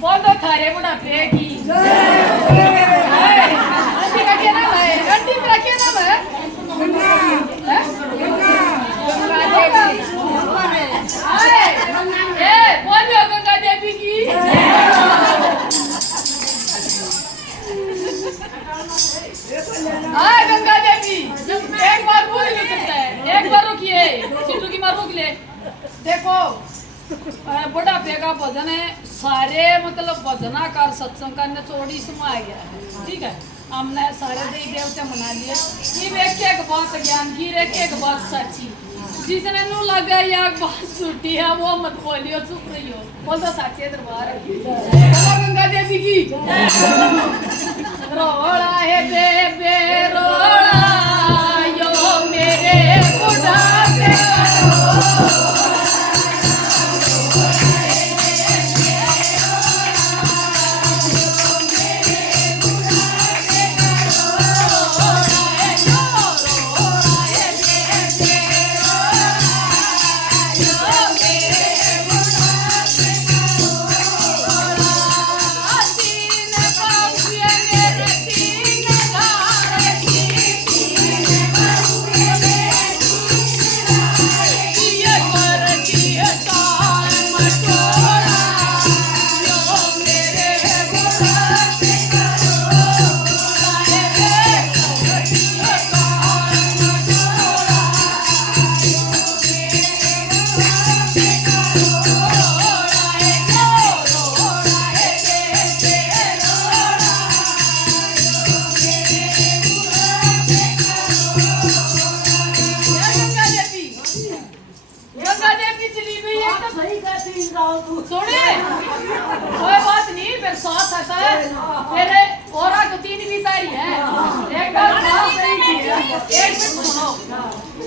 बोल दो थारे बुढ़ापे की आंटी का क्या नाम है? आंटी का क्या नाम है? बोलो गंगा देवी की। गंगा देवी एक बार पूरी नहीं करता है, एक बार रुकिए सीटू की मार रोक ले। देखो बुढ़ापे का भजन है, सारे मतलब भजनाकार सत्संग का निचोड़ी इसमें आ गया है। ठीक है, हमने सारे देवी देवते मना लिए। ये एक बात ज्ञान की एक बात सच्ची, जिसने नु लगा या बात छूटी है वो मत बोलियो, चुप रहियो। बोल दो साक्षी दरबार गंगा देवी की। रोड़ा है बेबे रोड़ा यो मेरे बुढ़ापे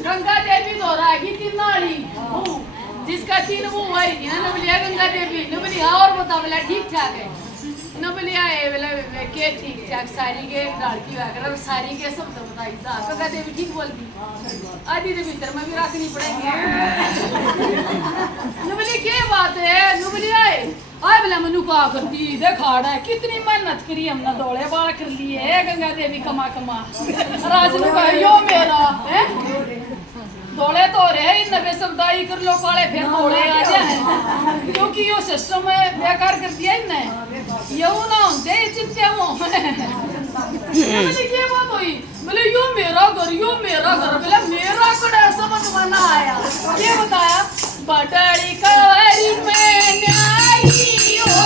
गंगा देवी दोहराएगी तीन नाली जिसका तीन मुंह है नबलिया गंगा देवी नबलिया और बता बोला ठीक ठाक है नबलिया है बोला के ठीक ठाक सारी के लड़की वगैरह सारी के सब तो बताई जा गंगा देवी ठीक बोलती आदि के भीतर में भी रखनी पड़ेगी नबली के बात है नबलिया है आए बोला मनु का करती देखाड़ा है कितनी मेहनत करी हमने दौड़े बाल कर लिए गंगा देवी कमा कमा राजन का यो मेरा है दौड़े तो रहे इन नबे सबदाई कर लो काले फिर दौड़े आ जाए क्योंकि यो सिस्टम है बेकार कर दिया इनने यो ना होते चिंते वो ये बात हुई बोले यो मेरा घर बोले मेरा कड़ा समझ में ना आया ये बताया बटाड़ी कवारी में न्याई हो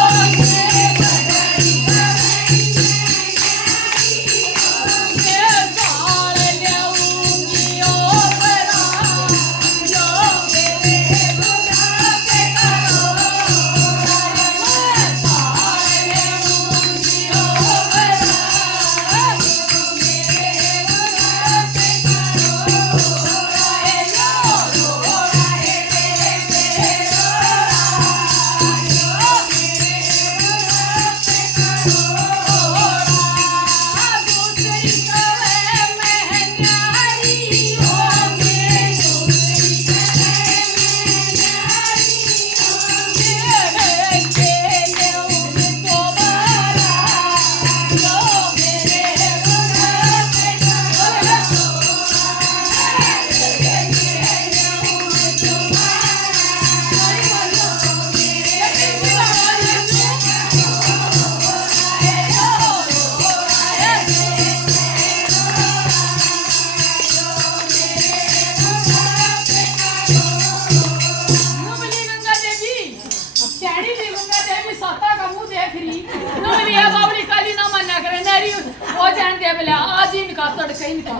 आज इनका तड़का इनका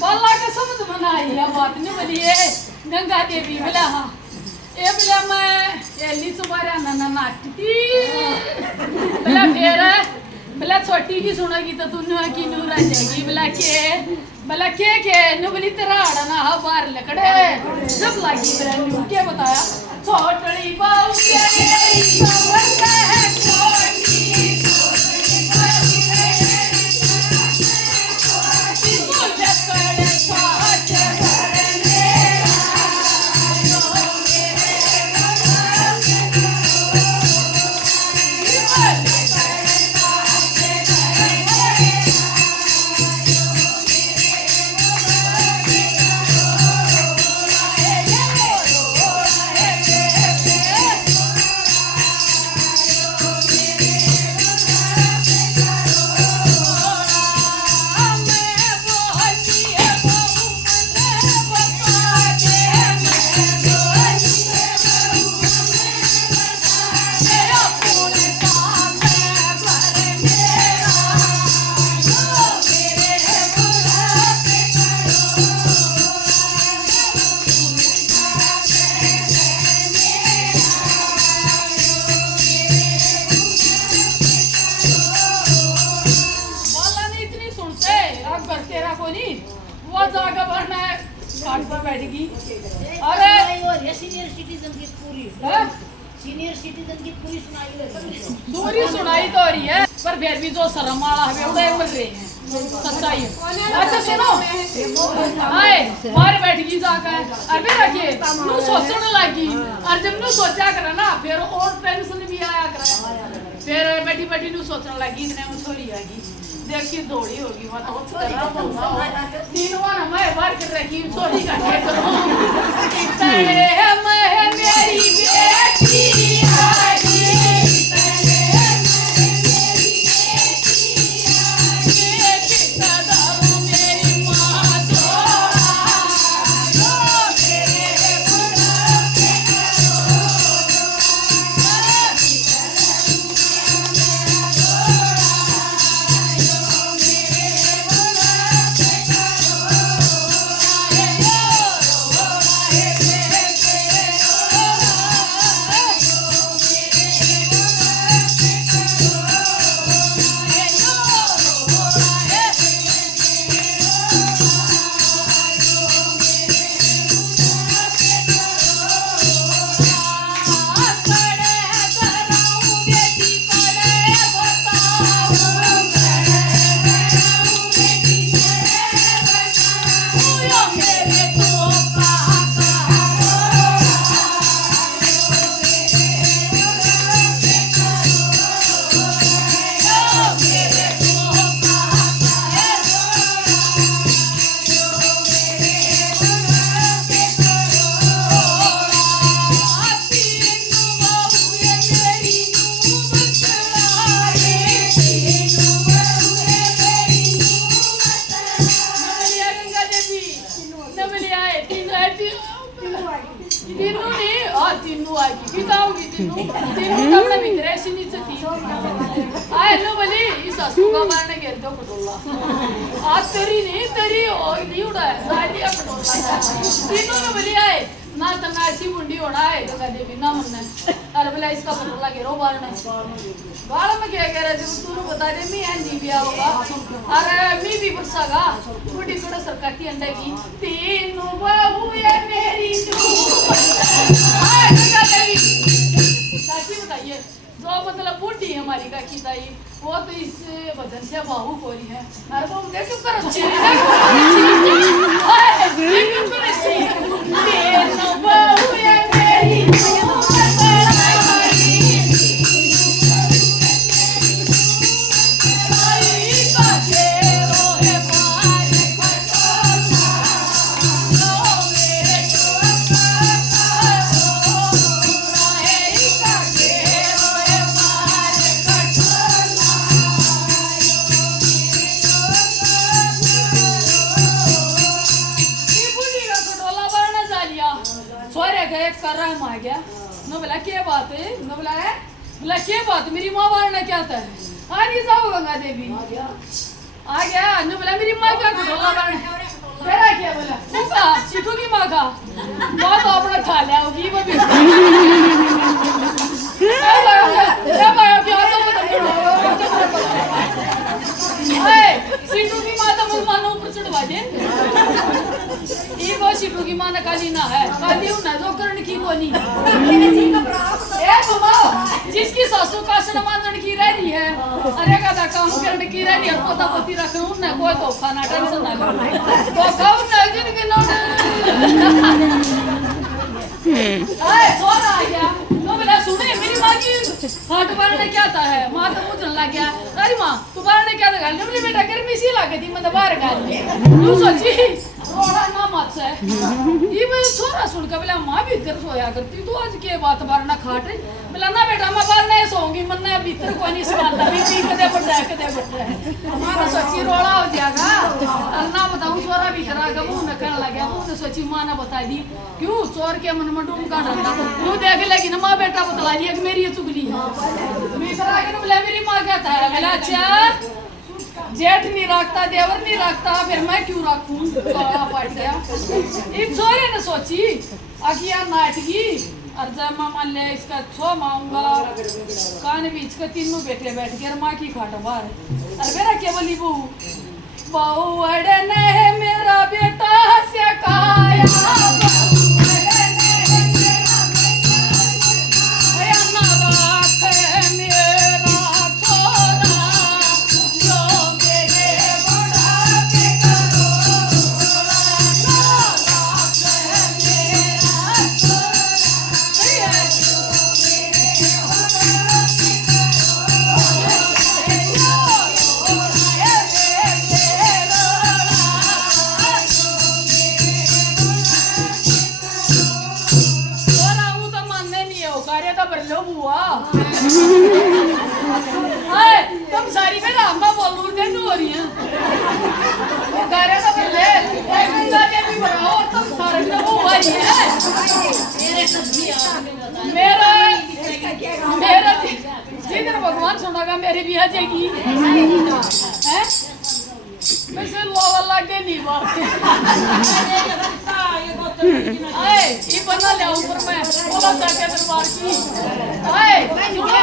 बाला के समझ में आई है बात नहीं बोलिए गंगा देवी बोला हाँ ये बोला मैं एली सुबारा नाना नाटती बोला फिर बोला छोटी की सुनेगी तो तू नुआ की नूर आ जाएगी बोला के नु बोली तेरा आड़ा ना हा बाहर लकड़े जब लागी मेरा न्यू क्या बताया छोटड़ी बाऊ के खाट पर बैठेगी। अरे सीनियर सिटीजन की पूरी सीनियर सिटीजन की पूरी सुनाई सुनाई तो हो रही है, पर फिर भी जो शर्म वाला है उड़े उड़ रहे हैं, सच्चाई है। अच्छा सुनो, आए बाहर बैठेगी जाकर अरे रखिए नू सोचने लगी, और जब नू सोचा करे ना फिर और टेंशन भी आया करे, फिर बैठी बैठी नू सोचने लगी इतने में छोरी आएगी, देखिए दौड़ी होगी वहाँ तो तीन बार मैं बार कर रखी छोरी का मेरी बेटी ना तनासी बुंडी होना है तो कहते भी ना मुन्ने अरे भला इसका पटोला घेरो बारने बाल में क्या कह रहे थे तू बता दे मैं नहीं भी होगा अरे मैं भी बरसागा बूढ़ी थोड़ा सरकार की अंडे की तीन बाबू ये मेरी काकी बताइए जो मतलब बूढ़ी हमारी काकी ताई वो तो इस वजन से बाहू कोरी है अरे वो देखो करो क्या बात मेरी माँ बारना क्या था आज ही जाओ गंगा देवी आ गया नु बोला मेरी माँ क्या खटोला बारना तेरा क्या बोला उसका चिटू की माँ का बहुत अपना खा लिया होगी वो भी क्या भाई क्या तो चिटू की माँ तो मुझ मानो ऊपर चढ़वा दे ये वो चिटू की माँ ना काली ना है काली ना जो करण की वो नहीं जिसकी सासू का सम्मान की रह रही है अरे का काम करने की रह रही है पोता पोती रखूं ना कोई तो खाना टेंशन ना लो तो खाओ ना जिनके नोट आए सोर आ गया तो बोला सुने मेरी मां की हाथ बारने क्या था है मां तो मुझे लग गया अरे मां तू बारने क्या था गाली बोली बेटा गर्मी सी लगी थी मतलब बाहर गाली तू सोची रोड़ा ना मत से ये मैं सोरा सुन के बोला मां भीतर सोया करती तू आज के बात बारना खाट बोला ना बेटा मैं बारने सोऊंगी मन्ने भीतर कोई नहीं सवाल भी कदे बढ़ता है हमारा सोची रोड़ा हो जाएगा ना बताऊं सोरा भीतर आ गया मुंह में कहने लगा मुंह ने सोची मां ने बता दी क्यों चोर के मन में डूम का डंडा तू देख लेगी ना मां बेटा बतला लिया कि मेरी ये चुगली है भीतर आके ना बोला मेरी मां कहता है बोला अच्छा जेठ नहीं रखता देवर नहीं रखता फिर मैं क्यों रखूं सारा पट गया एक छोरे ने सोची अगिया नाटकी और जब माँ मान ले इसका छो माऊंगा कान बीच के तीनों बैठे बैठ के माँ की खाटो बार अरे मेरा क्या बोली बहू बहू अड़े ने मेरा बड़ा बेटा से काया तुम सारी में रामा बोलू दिन हो रही हैं वो गारे तो पहले एक बंदा के भी बनाओ और तुम सारे में वो हुआ ही है मेरा मेरा जिधर भगवान सुनागा मेरी भी आ जाएगी हैं वैसे लोवा लागे नहीं बात आए ये बना ले ऊपर में बोला जाके दरबार की आए सुनो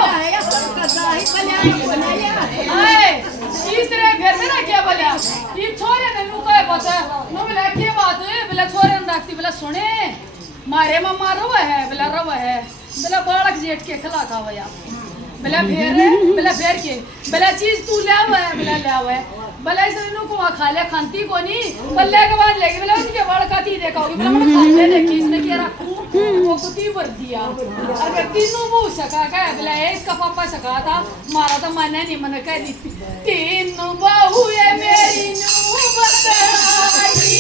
आए तीसरे घर में ना क्या बोला ये छोरे ने नु कहे पता नु बोला क्या बात है बोला छोरे ने रखती बोला सुने मारे मम्मा रवा है बोला बालक जेठ के खिला खावा या बोला फेर के बोला चीज तू ले आवा है बोला इस नु को खा ले खांती कोनी बल्ले के बाद लेके बोला उनके बाल काती देखोगी बोला मैं खाते देखी इसने क्या रखूं वो कुती भर दिया अगर तीनों वो सका का बोला इसका पापा सका था मारा तो माने नहीं मन कह दी तीनों बाहु है मेरी नु बताई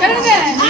करेंगे